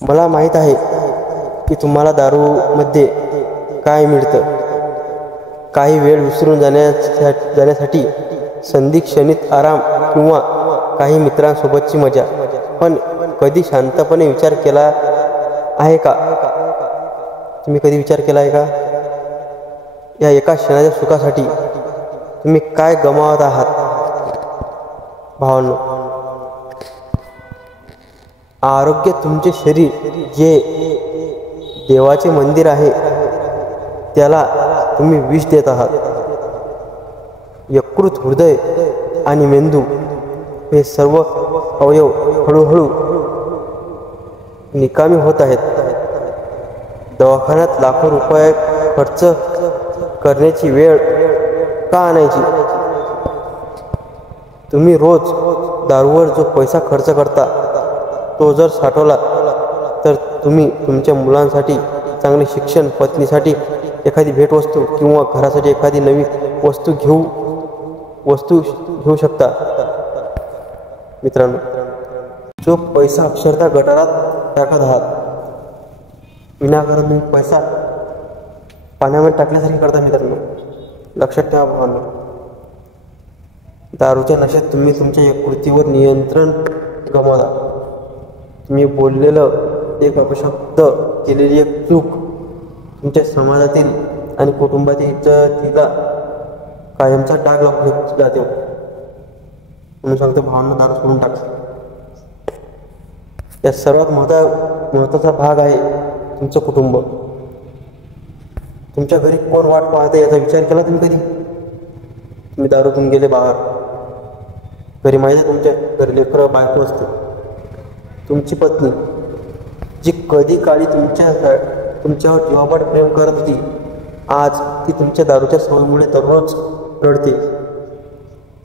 मला माहीत आहे की तुम्हाला दारूमध्ये काय मिळतं. काही वेळ विसरून जाण्यासाठी संधी, क्षणिक आराम किंवा काही मित्रांसोबतची मजा. पण कधी शांतपणे विचार केला आहे का? तुम्ही कधी विचार केला आहे का? या एका क्षणाच्या सुखासाठी तुम्ही काय गमावत आहात? भावांनो, आरोग्य तुमचे शरीर जे देवाचे मंदिर आहे त्याला तुम्ही विष देत आहात. यकृत, हृदय आणि मेंदू हे सर्व अवयव हळूहळू निकामी होत आहेत. दवाखान्यात लाखो रुपये खर्च करण्याची वेळ का आणायची? तुम्ही रोज दारूवर जो पैसा खर्च करता तो जर साठवला तर तुम्ही तुमच्या मुलांसाठी चांगले शिक्षण, पत्नीसाठी एखादी भेटवस्तू किंवा घरासाठी एखादी नवी वस्तू घेऊ शकता. मित्रांनो, जो पैसा अक्षरशः गटारात टाकत आहात, विनाकारण तुम्ही पैसा पाण्यामध्ये टाकल्यासारखे करता. मित्रांनो, लक्षात ठेवा. भावांनो, दारूच्या नशेत तुम्ही तुमच्या कृतीवर नियंत्रण गमावता. तुम्ही बोललेलं एक अपशब्द, केलेली एक चूक तुमच्या समाजातील आणि कुटुंबातील इज्जतीला कायमचा डाग लागू जातो. म्हणून सांगतो, भावांना दारू सोडून टाका. या सर्वात महत्त्वाचा भाग आहे तुमचं कुटुंब. तुमच्या घरी कोण वाट पाहते याचा विचार केला तुम्ही कधी? तुम्ही दारूतून गेले बाहेर, घरी माहिती आहे तुमच्या घरी लेकरं, बायको असते, तुमची पत्नी जी कधी काळी तुमच्यावर जीवापाड प्रेम करत होती, आज ती तुमच्या दारूच्या सवयीमुळे दररोज रडते.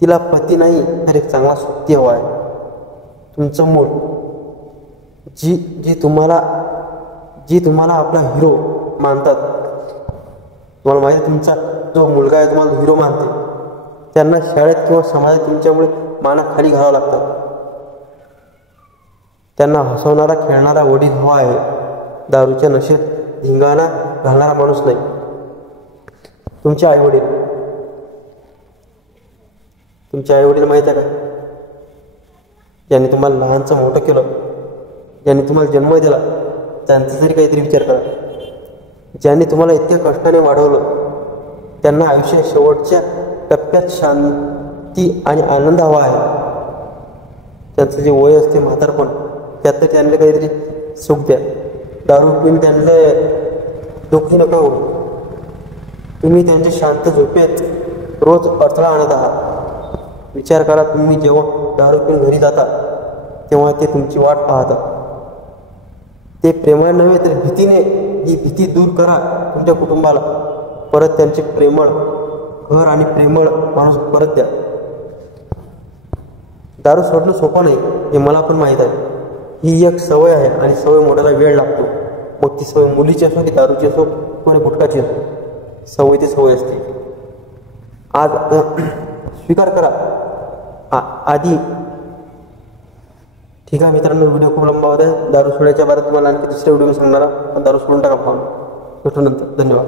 तिला पती नाही तर एक चांगला सुट्टी हवा आहे. तुमचं मूळ जी तुम्हाला आपला हिरो मानतात, तुम्हाला माहिती आहे तुमचा जो मुलगा आहे तुम्हाला हिरो मानते, त्यांना शाळेत किंवा समाजात तुमच्यामुळे माना खाली घालावं लागतं. त्यांना हसवणारा, खेळणारा वडील हवा आहे. दारूच्या नशेत धिंगाणा घालणारा माणूस नाही. तुमचे आईवडील माहीत आहे का? ज्यांनी तुम्हाला लहानचं मोठं केलं, ज्यांनी तुम्हाला जन्म दिला, त्यांचा तरी काहीतरी विचार करा. ज्यांनी तुम्हाला इतक्या कष्टाने वाढवलं, त्यांना आयुष्य शेवटच्या टप्प्यात शांती आणि आनंद हवा आहे. त्यांचं जे वय असते म्हातारपण, त्यात तर त्यांना काहीतरी सुख द्या. दारू पिऊन त्यांना दुःखी नका होऊ. तुम्ही त्यांच्या शांत झोपेत रोज अडथळा आणत आहात. विचार करा, तुम्ही जेव्हा दारू पिऊन घरी जाता तेव्हा ते तुमची वाट पाहतात. ते प्रेमाने नव्हे तर भीतीने, ही भीती दूर करा तुमच्या कुटुंबाला. परत त्यांचे प्रेमळ घर आणि प्रेमळ माणूस परत द्या. दारू सोडणं सोपं नाही हे मला पण माहीत आहे. ही एक सवय आहे आणि सवय मोडायला वेळ लागतो. मग ती सवय मुलीची असो की दारूची असो किंवा गुटखाची असो, सवय ती सवय असते. आज स्वीकार करा आधी. ठीक आहे मित्रांनो, व्हिडिओ खूप लंबा होता आहे. दारू सोडायच्या बाबत तुम्हाला आणखी दुसऱ्या व्हिडिओ सांगणार. दारू सोडून टाका. भेटू नंतर. धन्यवाद.